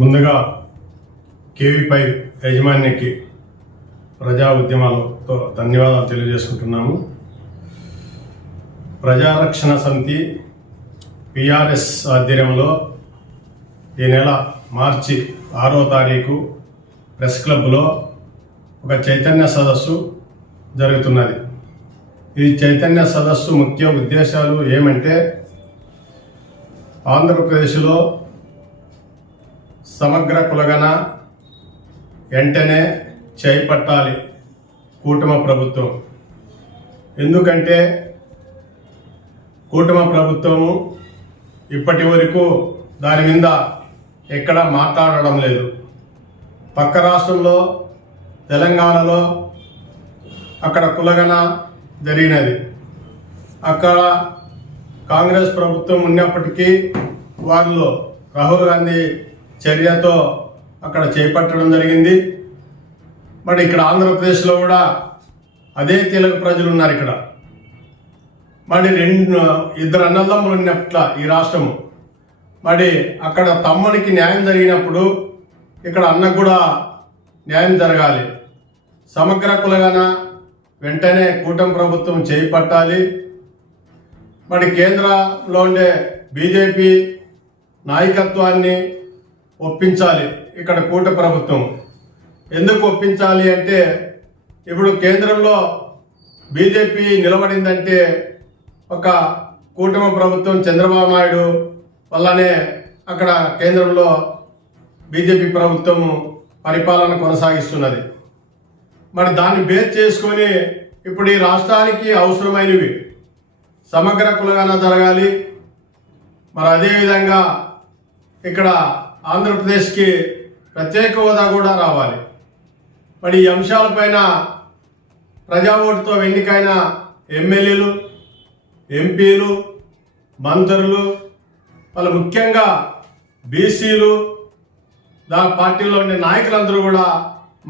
ముందుగా కేవీపై యాజమాన్యానికి ప్రజా ఉద్యమాలతో ధన్యవాదాలు తెలియజేసుకుంటున్నాము. ప్రజారక్షణ సమితి పిఆర్ఎస్ ఆధ్వర్యంలో ఈ నెల మార్చి 6వ తారీఖు ప్రెస్ క్లబ్లో ఒక చైతన్య సదస్సు జరుగుతున్నది. ఈ చైతన్య సదస్సు ముఖ్య ఉద్దేశాలు ఏమంటే, ఆంధ్రప్రదేశ్లో సమగ్ర కులగణ వెంటనే చేపట్టాలి కూటమి ప్రభుత్వం. ఎందుకంటే కూటమి ప్రభుత్వము ఇప్పటి వరకు దాని మీద ఎక్కడ మాట్లాడడం లేదు. పక్క రాష్ట్రంలో తెలంగాణలో అక్కడ కులగణ జరిగినది. అక్కడ కాంగ్రెస్ ప్రభుత్వం ఉన్నప్పటికీ వాళ్ళు రాహుల్ గాంధీ చర్యతో అక్కడ చేపట్టడం జరిగింది. మరి ఇక్కడ ఆంధ్రప్రదేశ్లో కూడా అదే తెలుగు ప్రజలు ఉన్నారు. ఇక్కడ మరి ఇద్దరు అన్నదమ్ములు ఉన్నట్ల ఈ రాష్ట్రము. మరి అక్కడ తమ్ముడికి న్యాయం జరిగినప్పుడు ఇక్కడ అన్నకు కూడా న్యాయం జరగాలి. సమగ్ర కులగణ వెంటనే కూటమి ప్రభుత్వం చేపట్టాలి. మరి కేంద్రంలో ఉండే బీజేపీ నాయకత్వాన్ని ఒప్పించాలి. ఇక్కడ కూటమి ప్రభుత్వం ఎందుకు ఒప్పించాలి అంటే, ఇప్పుడు కేంద్రంలో బీజేపీ నిలబడిందంటే ఒక కూటమి ప్రభుత్వం చంద్రబాబు నాయుడు వల్లనే అక్కడ కేంద్రంలో బీజేపీ ప్రభుత్వం పరిపాలన కొనసాగిస్తున్నది. మరి దాన్ని బేస్ చేసుకొని ఇప్పుడు ఈ రాష్ట్రానికి అవసరమైనవి సమగ్ర కులగణ జరగాలి. మరి అదేవిధంగా ఇక్కడ ఆంధ్రప్రదేశ్కి ప్రత్యేక హోదా కూడా రావాలి. మరి ఈ అంశాలపైన ప్రజా ఓటుతో ఎన్నికైన ఎమ్మెల్యేలు, ఎంపీలు, మంత్రులు, వాళ్ళు ముఖ్యంగా బీసీలు, పార్టీలో ఉండే నాయకులందరూ కూడా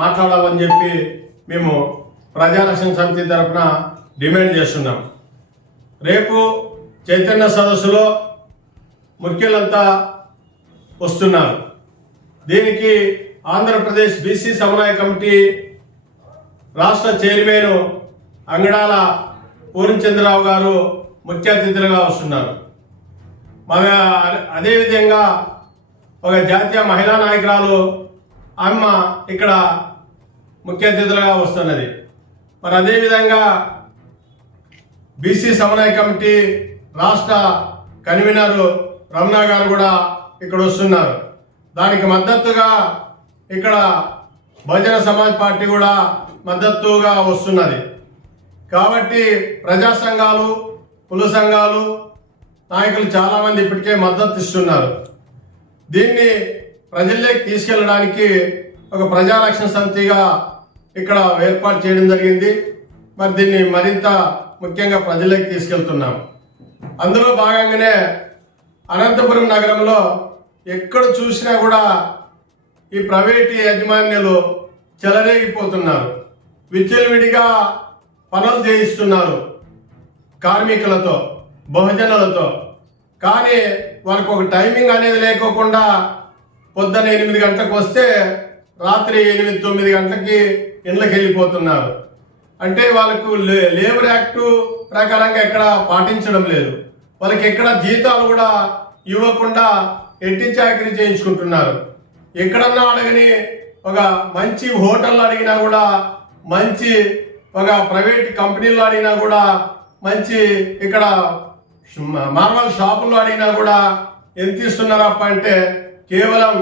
మాట్లాడాలని చెప్పి మేము ప్రజారక్షణ సమితి తరఫున డిమాండ్ చేస్తున్నాం. రేపు చైతన్య సదస్సులో ముఖ్యులంతా వస్తున్నారు. దీనికి ఆంధ్రప్రదేశ్ బీసీ సమన్వయ కమిటీ రాష్ట్ర చైర్మన్ అంగడాల పూర్ణచంద్రరావు గారు ముఖ్య అతిథులుగా వస్తున్నారు. అదేవిధంగా ఒక జాతీయ మహిళా నాయకురాలు అమ్మ ఇక్కడ ముఖ్య అతిథులుగా వస్తున్నది. మరి అదేవిధంగా బీసీ సమన్వయ కమిటీ రాష్ట్ర కన్వీనర్ రమణ గారు కూడా ఇక్కడ వస్తున్నారు. దానికి మద్దతుగా ఇక్కడ బహుజన సమాజ్ పార్టీ కూడా మద్దతుగా వస్తున్నది. కాబట్టి ప్రజా సంఘాలు, కుల సంఘాలు నాయకులు చాలామంది ఇప్పటికే మద్దతు ఇస్తున్నారు. దీన్ని ప్రజల్లోకి తీసుకెళ్ళడానికి ఒక ప్రజారక్షణ సమితిగా ఇక్కడ ఏర్పాటు చేయడం జరిగింది. మరి దీన్ని మరింత ముఖ్యంగా ప్రజల్లోకి తీసుకెళ్తున్నాం. అందులో భాగంగానే అనంతపురం నగరంలో ఎక్కడ చూసినా కూడా ఈ ప్రైవేటు యాజమాన్యాలు చెలరేగిపోతున్నారు. విచ్చలవిడిగా పనులు చేయిస్తున్నారు కార్మికులతో, బహుజనులతో. కానీ వాళ్ళకు ఒక టైమింగ్ అనేది లేకోకుండా పొద్దున్న 8 గంటలకు వస్తే రాత్రి 8-9 గంటలకి ఇళ్ళకి వెళ్ళిపోతున్నారు. అంటే వాళ్ళకు లేబర్ యాక్టు ప్రకారంగా ఎక్కడ పాటించడం లేదు. వాళ్ళకి ఎక్కడ జీతాలు కూడా ఇవ్వకుండా ఎట్టి చాకరీ చేయించుకుంటున్నారు. ఎక్కడన్నా అడగని ఒక మంచి హోటల్లో అడిగినా కూడా, మంచి ఒక ప్రైవేట్ కంపెనీలో అడిగినా కూడా, మంచి ఇక్కడ నార్మల్ షాపుల్లో అడిగినా కూడా ఎంత ఇస్తున్నారప్ప అంటే కేవలం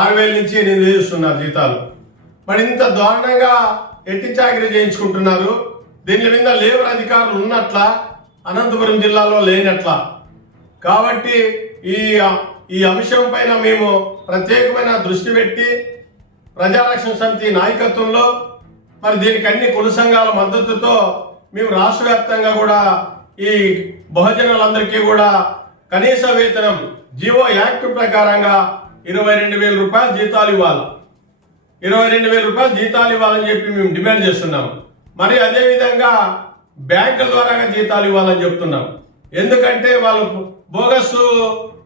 6,000 నుంచి 8,000 ఇస్తున్నారు జీతాలు. మరి ఇంత దారుణంగా ఎట్టి చాకరీ చేయించుకుంటున్నారు. దీని మీద లేబర్ అధికారులు ఉన్నట్ల అనంతపురం జిల్లాలో లేనట్ల. కాబట్టి ఈ అంశం పైన మేము ప్రత్యేకమైన దృష్టి పెట్టి ప్రజారక్షణ సమితి నాయకత్వంలో మరి దీనికి అన్ని కుల సంఘాల మద్దతుతో మేము రాష్ట్ర వ్యాప్తంగా కూడా ఈ బహుజనులందరికీ కూడా కనీస వేతనం జీవో యాక్ట్ ప్రకారంగా 22,000 రూపాయలు జీతాలు ఇవ్వాలి. 22,000 రూపాయలు జీతాలు ఇవ్వాలని చెప్పి మేము డిమాండ్ చేస్తున్నాం. మరి అదేవిధంగా బ్యాంకుల ద్వారా జీతాలు ఇవ్వాలని చెప్తున్నాం. ఎందుకంటే వాళ్ళు బోగస్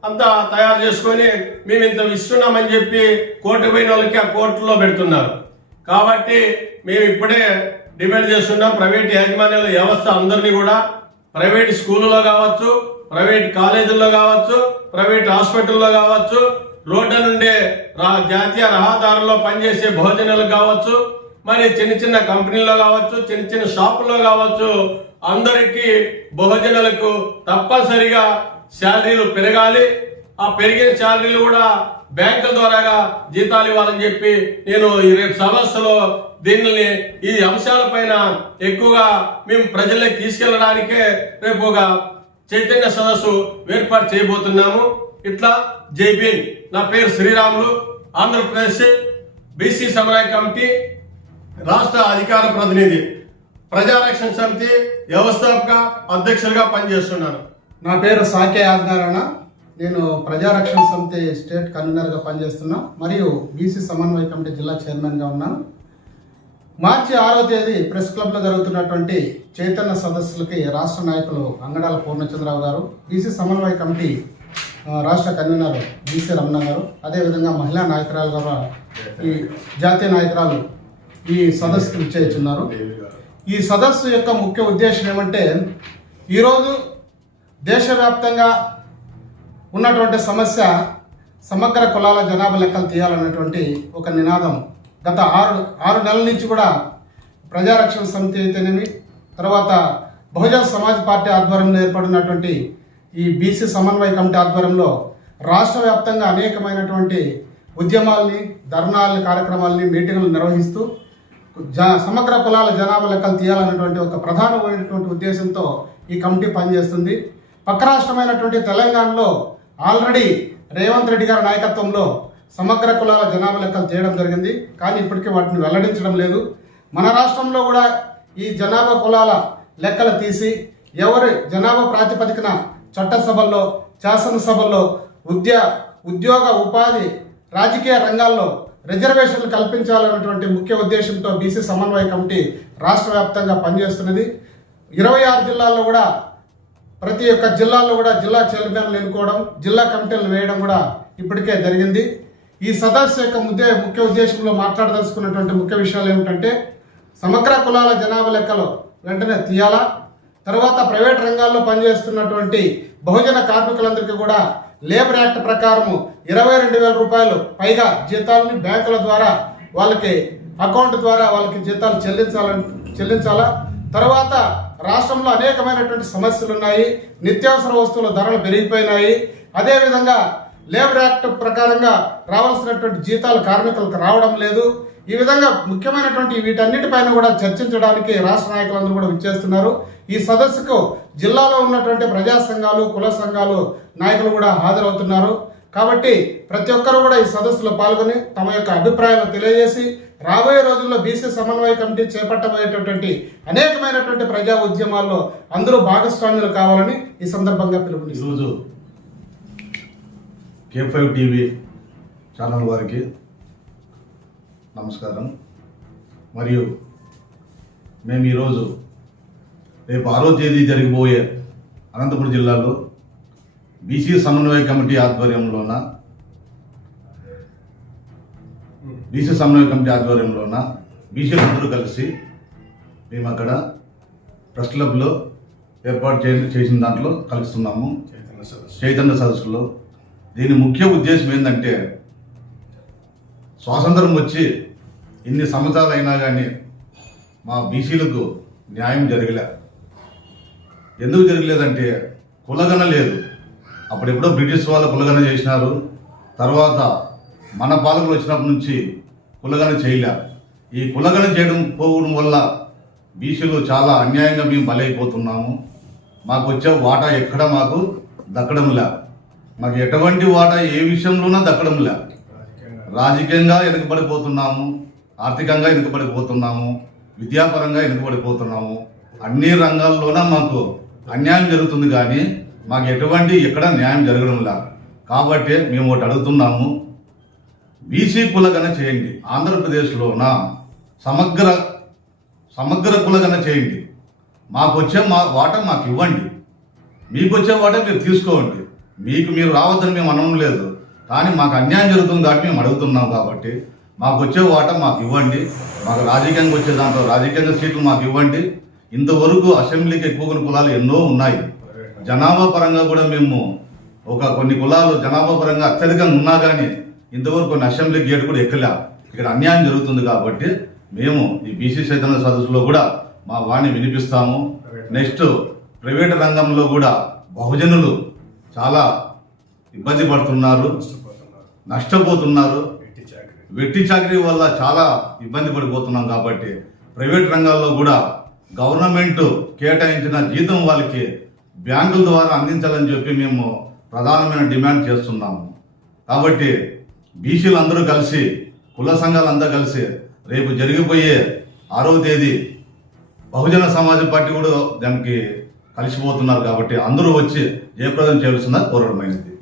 అంతా తయారు చేసుకొని మేము ఇంత ఇస్తున్నామని చెప్పి కోర్టు పోయిన వాళ్ళకి ఆ కోర్టులో పెడుతున్నారు. కాబట్టి మేము ఇప్పుడే డిమాండ్ చేస్తున్నాం, ప్రైవేట్ యాజమాన్యాల వ్యవస్థ అందరినీ కూడా ప్రైవేట్ స్కూళ్ళలో కావచ్చు, ప్రైవేట్ కాలేజీల్లో కావచ్చు, ప్రైవేట్ హాస్పిటల్లో కావచ్చు, రోడ్ల నుండే జాతీయ రహదారుల్లో పనిచేసే భోజనాలు కావచ్చు, మరి చిన్న చిన్న కంపెనీల్లో కావచ్చు, చిన్న చిన్న షాపుల్లో కావచ్చు, అందరికీ భోజనాలకు తప్పనిసరిగా శాలరీలు పెరగాలి. ఆ పెరిగిన శాలరీలు కూడా బ్యాంకుల ద్వారా జీతాలు ఇవ్వాలని చెప్పి నేను రేపు సదస్సులో దీనిని ఈ అంశాలపైన ఎక్కువగా మేము ప్రజల్లోకి తీసుకెళ్లడానికే రేపు ఒక చైతన్య సదస్సు ఏర్పాటు చేయబోతున్నాము. ఇట్లా జై భీమ్. నా పేరు శ్రీరాములు, ఆంధ్రప్రదేశ్ బీసీ సమన్వయ కమిటీ రాష్ట్ర అధికార ప్రతినిధి, ప్రజారక్షణ సమితి వ్యవస్థాపక అధ్యక్షులుగా పనిచేస్తున్నాను. నా పేరు సాకే ఆజ్ఞారాయణ. నేను ప్రజారక్షణ సమితి స్టేట్ కన్వీనర్గా పనిచేస్తున్నా మరియు బీసీ సమన్వయ కమిటీ జిల్లా చైర్మన్గా ఉన్నాను. మార్చి 6వ తేదీ ప్రెస్ క్లబ్లో జరుగుతున్నటువంటి చైతన్య సదస్సులకి రాష్ట్ర నాయకులు అంగడాల పూర్ణచంద్రరావు గారు, బీసీ సమన్వయ కమిటీ రాష్ట్ర కన్వీనర్ బీసీ రమణ గారు, అదేవిధంగా మహిళా నాయకురాలు గారు, ఈ జాతీయ నాయకురాలు ఈ సదస్సుకి విచ్చేస్తున్నారు. ఈ సదస్సు యొక్క ముఖ్య ఉద్దేశం ఏమంటే, ఈరోజు దేశవ్యాప్తంగా ఉన్నటువంటి సమస్య సమగ్ర కులాల జనాభా లెక్కలు తీయాలన్నటువంటి ఒక నినాదం గత ఆరు నెలల నుంచి కూడా ప్రజారక్షణ సమితి అయితేనేమి, తర్వాత బహుజన సమాజ్ పార్టీ ఆధ్వర్యంలో ఏర్పడినటువంటి ఈ బీసీ సమన్వయ కమిటీ ఆధ్వర్యంలో రాష్ట్ర వ్యాప్తంగా అనేకమైనటువంటి ఉద్యమాల్ని, ధర్నాలని, కార్యక్రమాలని, మీటింగులు నిర్వహిస్తూ సమగ్ర కులాల జనాభా లెక్కలు తీయాలన్నటువంటి ఒక ప్రధానమైనటువంటి ఉద్దేశంతో ఈ కమిటీ పనిచేస్తుంది. పక్క రాష్ట్రమైనటువంటి తెలంగాణలో ఆల్రెడీ రేవంత్ రెడ్డి గారి నాయకత్వంలో సమగ్ర కులాల జనాభా లెక్కలు తీయడం జరిగింది, కానీ ఇప్పటికీ వాటిని వెల్లడించడం లేదు. మన రాష్ట్రంలో కూడా ఈ జనాభా కులాల లెక్కలు తీసి ఎవరి జనాభా ప్రాతిపదికన చట్టసభల్లో, శాసనసభల్లో, ఉద్యోగ, ఉపాధి, రాజకీయ రంగాల్లో రిజర్వేషన్లు కల్పించాలన్నటువంటి ముఖ్య ఉద్దేశంతో బీసీ సమన్వయ కమిటీ రాష్ట్ర వ్యాప్తంగా పనిచేస్తున్నది. 26 జిల్లాల్లో కూడా ప్రతి ఒక్క జిల్లాలో కూడా జిల్లా చైర్మన్లు ఎన్నుకోవడం, జిల్లా కమిటీలు వేయడం కూడా ఇప్పటికే జరిగింది. ఈ సదస్సు యొక్క ముఖ్య ఉద్దేశంలో మాట్లాడదలుచుకున్నటువంటి ముఖ్య విషయాలు ఏమిటంటే, సమగ్ర కులాల జనాభా లెక్కలు వెంటనే తీయాలా, తర్వాత ప్రైవేట్ రంగాల్లో పనిచేస్తున్నటువంటి బహుజన కార్మికులందరికీ కూడా లేబర్ యాక్ట్ ప్రకారము 22,000 రూపాయలు పైగా జీతాలని బ్యాంకుల ద్వారా వాళ్ళకి అకౌంట్ ద్వారా వాళ్ళకి జీతాలు చెల్లించాలా. తర్వాత రాష్ట్రంలో అనేకమైనటువంటి సమస్యలు ఉన్నాయి, నిత్యావసర వస్తువుల ధరలు పెరిగిపోయినాయి. అదేవిధంగా లేబర్ యాక్ట్ ప్రకారంగా రావాల్సినటువంటి జీతాలు కార్మికులకు రావడం లేదు. ఈ విధంగా ముఖ్యమైనటువంటి వీటన్నిటిపైన కూడా చర్చించడానికి రాష్ట్ర నాయకులందరూ కూడా విచ్చేస్తున్నారు. ఈ సదస్సుకు జిల్లాలో ఉన్నటువంటి ప్రజా సంఘాలు, కుల సంఘాలు నాయకులు కూడా హాజరవుతున్నారు. కాబట్టి ప్రతి ఒక్కరు కూడా ఈ సదస్సులో పాల్గొని తమ యొక్క అభిప్రాయాలను తెలియజేసి రాబోయే రోజుల్లో బీసీ సమన్వయ కమిటీ చేపట్టబోయేటటువంటి అనేకమైనటువంటి ప్రజా ఉద్యమాల్లో అందరూ భాగస్వామ్యులు కావాలని ఈ సందర్భంగా పిలుపునిస్తున్నారు. ఈరోజు K5 టీవీ ఛానల్ వారికి నమస్కారం. మరియు మేము ఈరోజు రేపు 6వ తేదీ జరిగిపోయే అనంతపురం జిల్లాలో బీసీ సమన్వయ కమిటీ ఆధ్వర్యంలోన బీసీలందరూ కలిసి మేము అక్కడ ప్రెస్ క్లబ్లో ఏర్పాటు చేసిన దాంట్లో కలుస్తున్నాము, చైతన్య సదస్సులో. దీని ముఖ్య ఉద్దేశం ఏంటంటే, స్వాతంత్రం వచ్చి ఇన్ని సంవత్సరాలు అయినా కానీ మా బీసీలకు న్యాయం జరగలే. ఎందుకు జరగలేదంటే కులగణ లేదు. అప్పుడెప్పుడో బ్రిటిష్ వాళ్ళు కులగణ చేసినారు, తర్వాత మన పాలకులు వచ్చినప్పటి నుంచి కులగణ చేయలే. ఈ కులగణ చేయడం పోవడం వల్ల బీసీలు చాలా అన్యాయంగా మేము బలైపోతున్నాము. మాకు వచ్చే వాటా ఎక్కడ మాకు దక్కడంలే. మాకు ఎటువంటి వాటా ఏ విషయంలోనూ దక్కడంలే. రాజకీయంగా వెనుకబడిపోతున్నాము, ఆర్థికంగా వెనుకబడిపోతున్నాము, విద్యాపరంగా వెనుకబడిపోతున్నాము. అన్ని రంగాల్లోనూ మాకు అన్యాయం జరుగుతుంది, కానీ మాకు ఎక్కడ న్యాయం జరగడంలా. కాబట్టి మేము ఒకటి అడుగుతున్నాము, బీసీ కులగణ చేయండి. ఆంధ్రప్రదేశ్లోన సమగ్ర కులగణ చేయండి. మాకు వచ్చే వాటా మాకు ఇవ్వండి, మీకు వచ్చే వాటా మీరు తీసుకోండి. మీకు మీరు రావద్దని మేము అనడం లేదు, కానీ మాకు అన్యాయం జరుగుతుంది కాబట్టి మేము అడుగుతున్నాం. కాబట్టి మాకు వచ్చే వాటా మాకు ఇవ్వండి, మాకు రాజకీయంగా వచ్చే దాంట్లో రాజకీయంగా సీట్లు మాకు ఇవ్వండి. ఇంతవరకు అసెంబ్లీకి ఎక్కువ కులాలు ఎన్నో ఉన్నాయి. జనాభా పరంగా కూడా మేము కొన్ని కులాలు జనాభా పరంగా అత్యధికంగా ఉన్నా కానీ ఇంతవరకు కొన్ని అసెంబ్లీ గేట్ కూడా ఎక్కలే. ఇక్కడ అన్యాయం జరుగుతుంది కాబట్టి మేము ఈ బీసీ చైతన్య సదస్సులో కూడా మా వాణి వినిపిస్తాము. నెక్స్ట్ ప్రైవేట్ రంగంలో కూడా బహుజనులు చాలా ఇబ్బంది పడుతున్నారు, నష్టపోతున్నారు. వెట్టి చాకరీ వల్ల చాలా ఇబ్బంది పడిపోతున్నాం. కాబట్టి ప్రైవేట్ రంగాల్లో కూడా గవర్నమెంట్ కేటాయించిన జీతం వాళ్ళకి బ్యాంకుల ద్వారా అందించాలని చెప్పి మేము ప్రధానమైన డిమాండ్ చేస్తున్నాము. కాబట్టి బీసీలు అందరూ కలిసి, కుల సంఘాలందరూ కలిసి రేపు జరిగిపోయే 6వ తేదీ బహుజన సమాజ్ పార్టీ కూడా దానికి కలిసిపోతున్నారు. కాబట్టి అందరూ వచ్చి జయప్రదం చేయాల్సిందా కోరడమైనది.